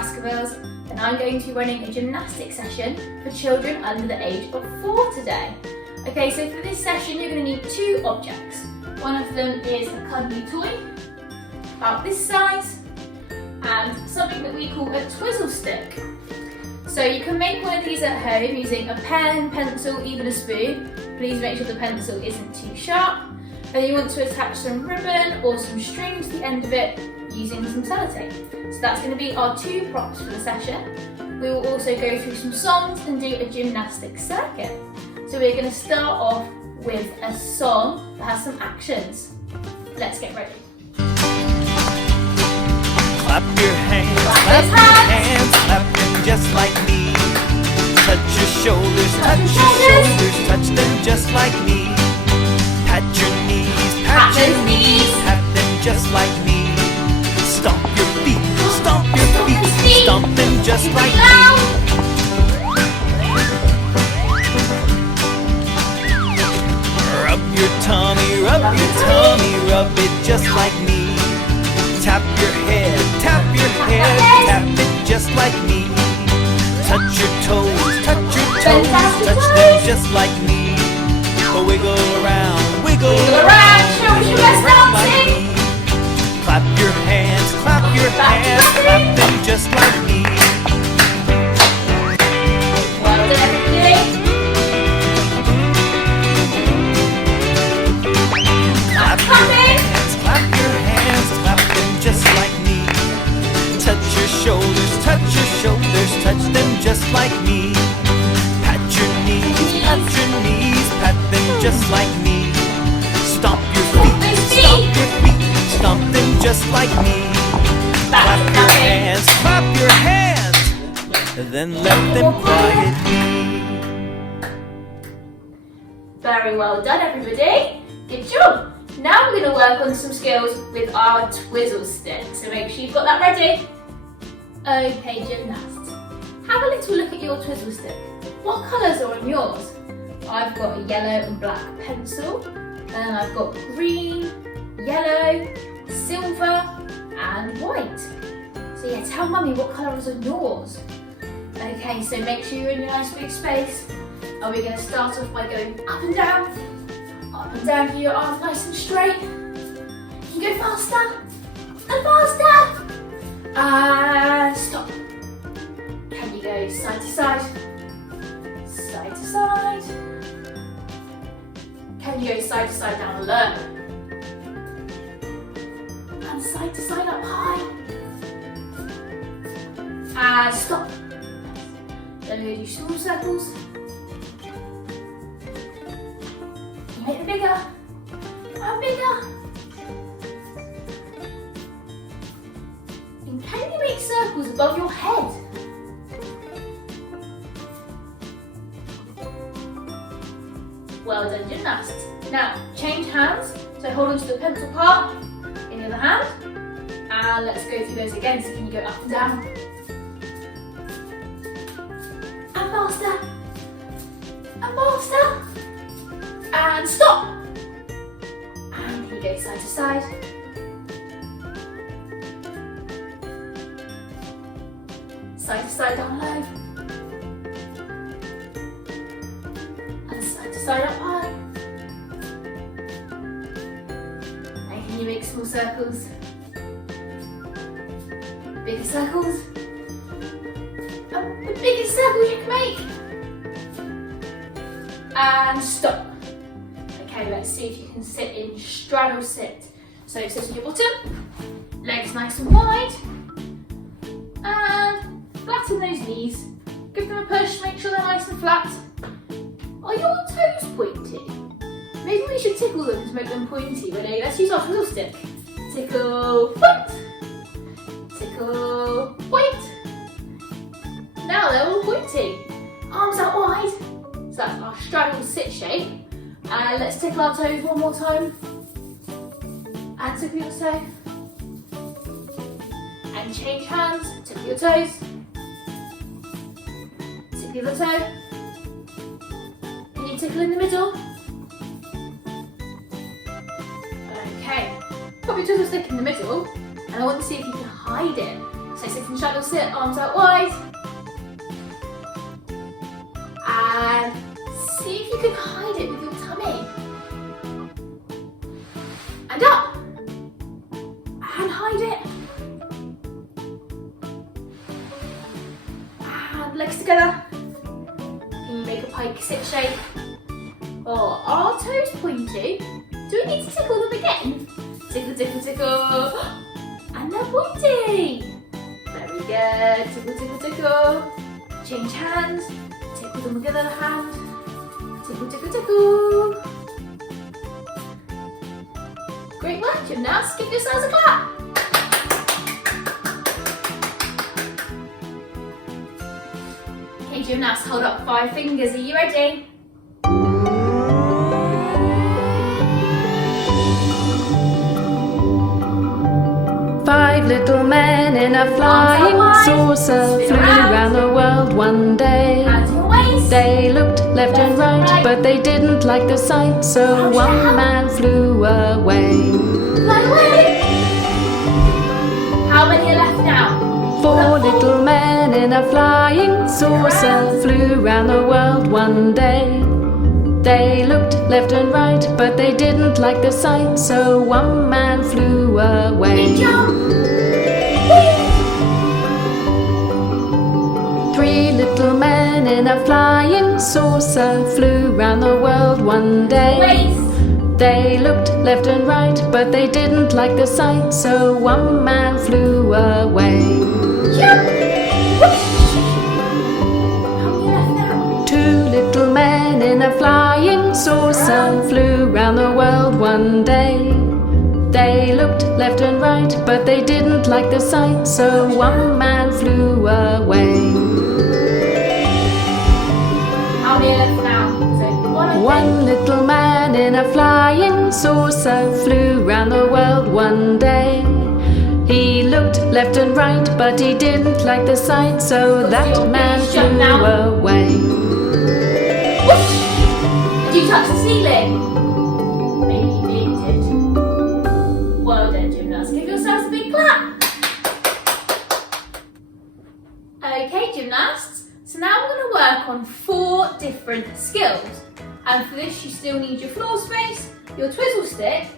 Baskervilles and I'm going to be running a gymnastics session for children under the age of 4 today. Okay, so for this session you're going to need 2 objects. One of them is a cuddly toy, about this size, and something that we call a Twizzlestick. So you can make one of these at home using a pen, pencil, even a spoon. Please make sure the pencil isn't too sharp. And you want to attach some ribbon or some string to the end of it using some sellotape. So that's going to be our 2 props for the session. We will also go through some songs and do a gymnastics circuit. So we're going to start off with a song that has some actions. Let's get ready. Clap your hands, clap your hands, clap them just like me. Touch your shoulders, touch them just like me. Pat your knees, pat them just like me. Stomp your feet, stomp them just like me. Rub your tummy, rub it just like me. Tap your head, tap it just like me. Touch your toes, touch them just like me. Wiggle around like me. Clap your hands, clap them just like me. Well done, everybody. Clap your hands, clap them just like me. Touch your shoulders, touch them just like me. Pat your knees, pat them just like me. Stomp your feet, stomp them just like me. Clap your hands, then let them quiet be. Very well done, everybody. Good job. Now we're going to work on some skills with our Twizzlestick. So make sure you've got that ready. Okay, gymnasts, have a little look at your Twizzlestick. What colours are on yours? I've got a yellow and black pencil, and I've got green, yellow, silver and white. So yeah, tell mummy what colour is on yours. Okay, so make sure you're in your nice big space. And we're going to start off by going up and down, keep your arms nice and straight. You can go faster and faster. And stop. Can you go side to side? Side to side. Can you go side to side down low? And side to side up high. And stop. Then we're going to do small circles. You make it bigger. And bigger. And can you make circles above your head? Well done, gymnasts. Now, change hands. So hold on to the pencil part in the other hand. And let's go through those again. So can you go up and down? And faster. And faster. And stop. And here you go, side to side. Side to side down low. And side to side up high. And can you make small circles? Bigger circles? The biggest circles you can make. And stop. Okay, let's see if you can sit in straddle sit. So sit on your bottom, legs nice and wide, and flatten those knees. Give them a push, make sure they're nice and flat. Are your toes pointy? Maybe we should tickle them to make them pointy. Ready? Let's use our Twizzlestick. Tickle, point. Tickle, point. Now they're all pointy. Arms out wide. So that's our straddle sit shape. And let's tickle our toes one more time. And tickle your toe. And change hands. Tickle your toes. Tickle the toe. Can you tickle in the middle? Okay. Put your Twizzlestick in the middle, and I want to see if you can hide it. So sit in straddle sit, arms out wide. And see if you can hide it with your tummy. And up. And hide it. And legs together. And make a pike sit shape. Oh, are our toes pointy? Do we need to tickle them again? Tickle, tickle, tickle. And they're pointy. Very good. Tickle, tickle, tickle. Change hands. Tickle them with the other hand. Tickle, tickle, tickle. Great work, gymnasts. Give yourselves a clap. Okay, gymnasts, hold up 5 fingers. Are you ready? Five little men in a flying saucer flew around the world one day. Hands in your waist. They looked left and right, but they didn't like the sight, so one man flew away. Fly away. How many are left now? 4 little men in a flying saucer flew around the world one day. They looked left and right, but they didn't like the sight, so one man flew away. Big jump. 3 little men in a flying saucer flew round the world one day. Waist. They looked left and right, but they didn't like the sight, so one man flew away. Jump. Whoosh. How many left now? 2 little men in a flying saucer flew round the world one day. They looked left and right, but they didn't like the sight, so one man flew away. How many left now? So 1, I think. 1 little man in a flying saucer flew round the world one day. He looked left and right, but he didn't like the sight, so that man flew away. Whoosh. Did you touch the ceiling? Maybe you did. Well done, gymnasts. Give yourselves a big clap. Okay, gymnasts. So now we're going to work on 4 different skills. And for this, you still need your floor space, your twizzle stick,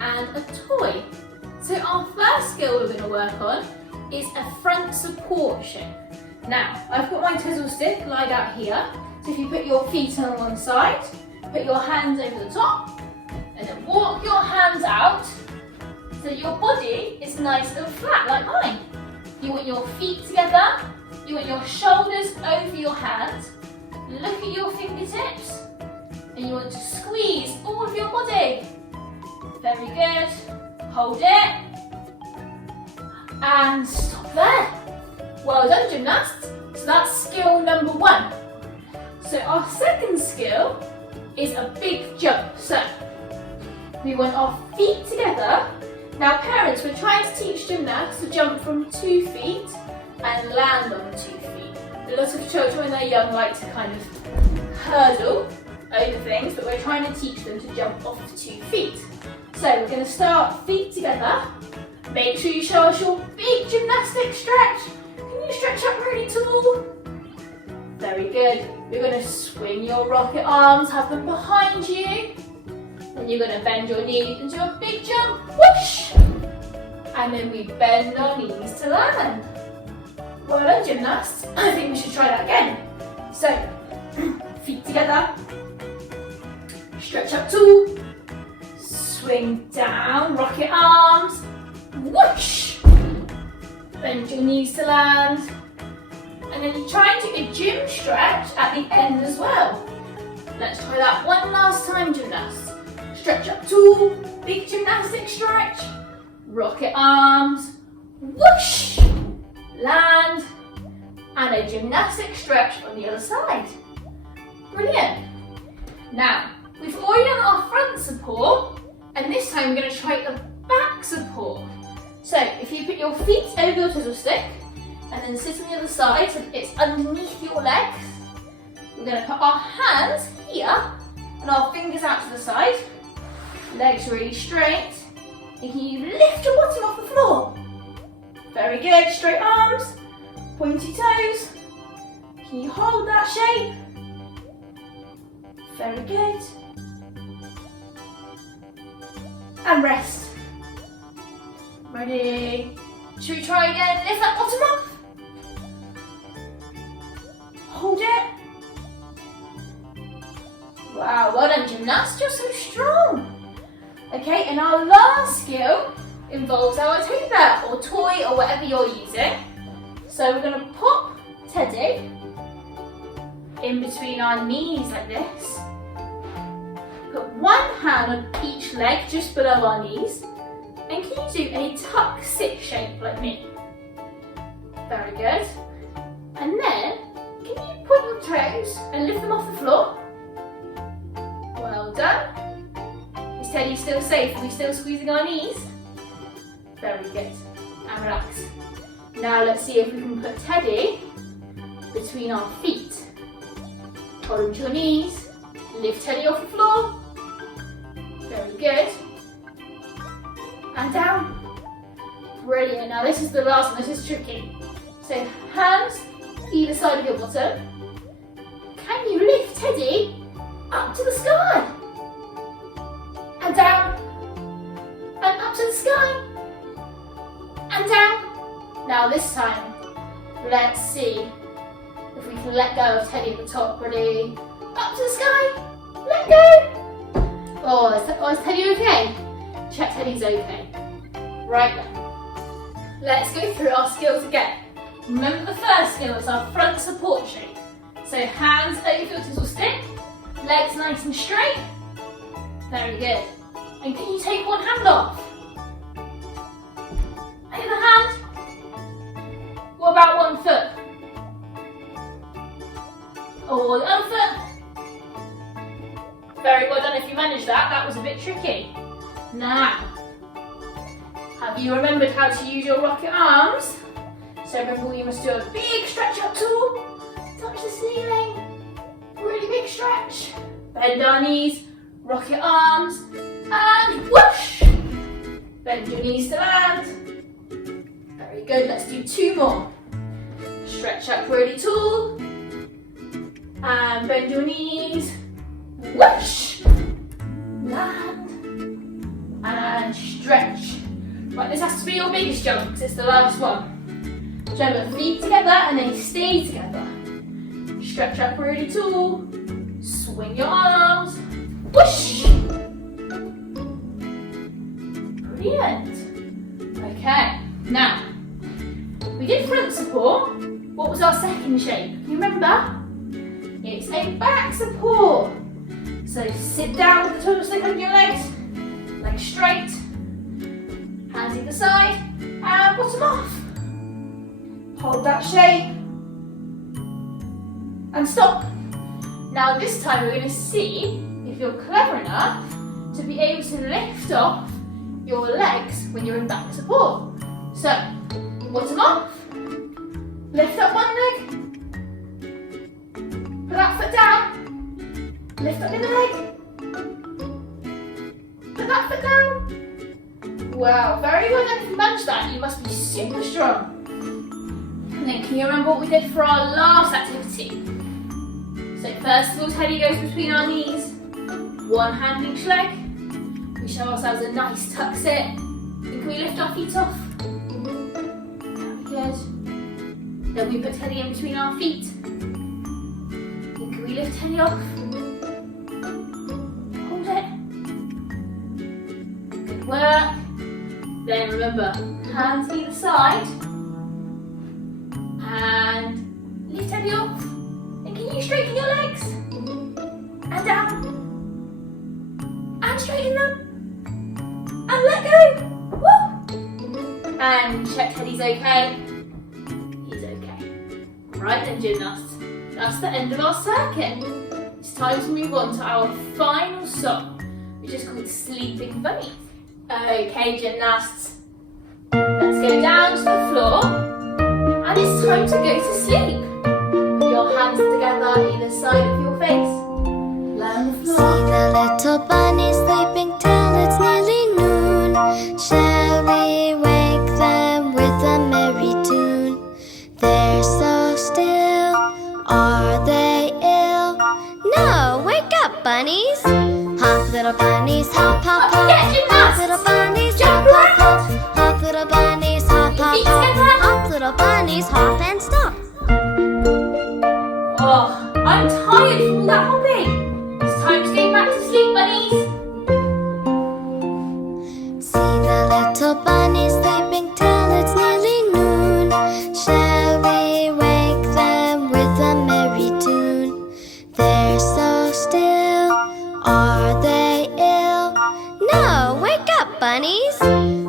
and a toy. So our first skill we're going to work on is a front support shape. Now, I've got my twizzle stick laid out here. So if you put your feet on one side, put your hands over the top, and then walk your hands out so your body is nice and flat like mine. You want your feet together, you want your shoulders over your hands, look at your fingertips, and you want to squeeze all of your body. Very good. Hold it. And stop there. Well done, gymnasts. So that's skill number 1. So our second skill is a big jump. So we want our feet together. Now parents, we're trying to teach gymnasts to jump from 2 feet and land on 2 feet. A lot of children when they're young like to kind of hurdle over things, but we're trying to teach them to jump off of 2 feet. So we're going to start feet together. Make sure you show us your big gymnastic stretch. Can you stretch up really tall? Very good. You're going to swing your rocket arms, have them behind you. Then you're going to bend your knees into a big jump. Whoosh! And then we bend our knees to land. Well done, gymnasts. I think we should try that again. So, feet together. Stretch up tall. Swing down, rocket arms. Whoosh! Bend your knees to land. And then you try and do a gym stretch at the end as well. Let's try that one last time, gymnasts. Stretch up tall, big gymnastic stretch. Rocket arms. Whoosh! Land. And a gymnastic stretch on the other side. Brilliant. Now, we've already done our front support, and this time we're going to try the back support. So, if you put your feet over your twizzle stick, and then sit on the other side so that it's underneath your legs, we're going to put our hands here, and our fingers out to the side, legs really straight, and you lift your bottom off the floor. Very good. Straight arms, pointy toes. Can you hold that shape? Very good. And rest. Ready? Should we try again? Lift that bottom up. Hold it. Wow, well done, gymnast. You're so strong. Okay, and our last skill involves our teddy bear or toy or whatever you're using. So we're going to pop Teddy in between our knees like this. Put one hand on each leg just below our knees. And can you do a tuck sit shape like me? Very good. And then, can you point your toes and lift them off the floor? Well done. Is Teddy still safe? Are we still squeezing our knees? Very good. And relax. Now let's see if we can put Teddy between our feet. Hold him to your knees. Lift Teddy off the floor. Very good. And down. Brilliant. Now this is the last one. This is tricky. So hands either side of your bottom. Can you lift Teddy up to the sky? And down. And up to the sky. And down. Now this time, let's see if we can let go of Teddy at the top. Ready? Up to the sky. Let go. Oh, is Teddy okay? Check Teddy's okay. Right then. Let's go through our skills again. Remember the first skill is our front support shape. So hands over your Twizzlestick, legs nice and straight. Very good. And can you take one hand off? And the other hand? What about one foot? Or the other foot? Very well done if you managed that. That was a bit tricky. Now, have you remembered how to use your rocket arms? So remember, you must do a big stretch up tall, touch the ceiling, really big stretch, bend our knees, rocket arms, and whoosh! Bend your knees to land. Very good, let's do two more. Stretch up really tall, and bend your knees, whoosh! Land, and stretch. Right, this has to be your biggest jump because it's the last one. Jump your feet together and then stay together. Stretch up really tall. Swing your arms. Whoosh! Brilliant. Okay, now we did front support. What was our second shape? You remember? It's a back support. So sit down with the Twizzlestick on your legs, legs straight, hands either side, and bottom off. Hold that shape and stop. Now this time we're going to see if you're clever enough to be able to lift off your legs when you're in back support. So, bottom off, lift up one leg, put that foot down, lift up the other leg, put that foot down. Wow, very well done if you managed that. You must be super strong. And then can you remember what we did for our last activity? So first of all, Teddy goes between our knees, one hand each leg. We show ourselves a nice tuck sit. And can we lift our feet off? Very good. Then we put Teddy in between our feet. And can we lift Teddy off? Hold it. Good work. Then remember, hands either side. And lift Teddy off. And can you straighten your legs? And down. And straighten them. And let go. Woo! And check Teddy's okay. He's okay. Right then, gymnasts. That's the end of our circuit. It's time to move on to our final song, which is called Sleeping Bunny. Okay, gymnasts. Let's go down to the floor. And it's time to go to sleep. Put your hands together either side of your face. Lie on the floor. See the little bunny sleeping till it's nearly noon. Shall we wake them with a merry little bunnies, hop, hop, hop. Yeah, gymnasts. Hop, little bunnies, Jump hop, hop, around. hop. Hop, little bunnies, hop, hop, Feet hop. together. Hop, little bunnies, hop and stop. Oh, I'm tired from all that hopping. It's time to go back to sleep, bunnies. See the little bunnies sleeping till it's nearly noon. Shall we wake them with a merry tune? They're so still, are they ill? No, wake up, bunnies!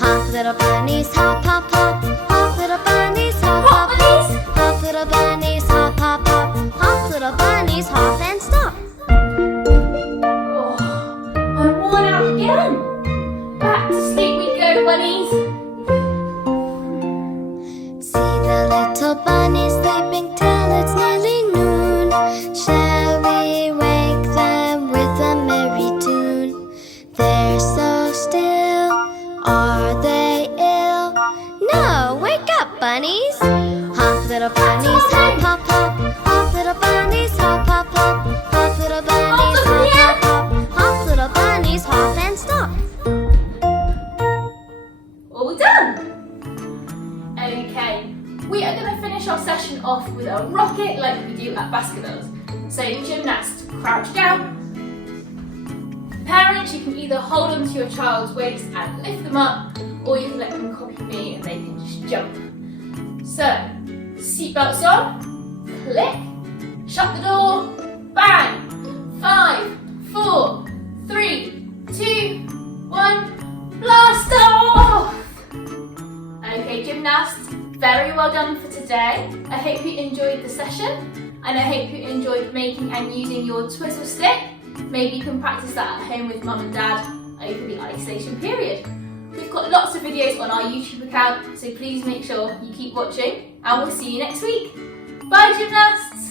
Hop, little bunnies, hop, hop, hop. Hop, little bunnies, hop, hop, hop. Hop, little bunnies, hop, hop, hop. Hop, little bunnies, hop and stop. Oh, I'm worn out again. Back to sleep we go, bunnies. See the little bunnies sleeping till it's nearly noon. Shall we wake them with a merry tune? They're so still, are they ill? No, wake up, bunnies! Hop, little bunnies, hop, hop, hop. Hop, little bunnies, hop, hop, hop. Hop, little bunnies, hop, hop, hop. Hop, little bunnies, hop and stop. All done. Okay, we are going to finish our session off with a rocket like we do at Baskervilles. So gymnasts, crouch down. Parents, you can either hold on to your child's waist and lift them up, or you can let them copy me and they can just jump. So, seatbelts on, click, shut the door, bang! 5, 4, 3, 2, 1, blast off! Okay, gymnasts, very well done for today. I hope you enjoyed the session, and I hope you enjoyed making and using your Twizzlestick. Maybe you can practice that at home with mum and dad over the isolation period. We've got lots of videos on our YouTube account, so please make sure you keep watching, and we'll see you next week. Bye, gymnasts!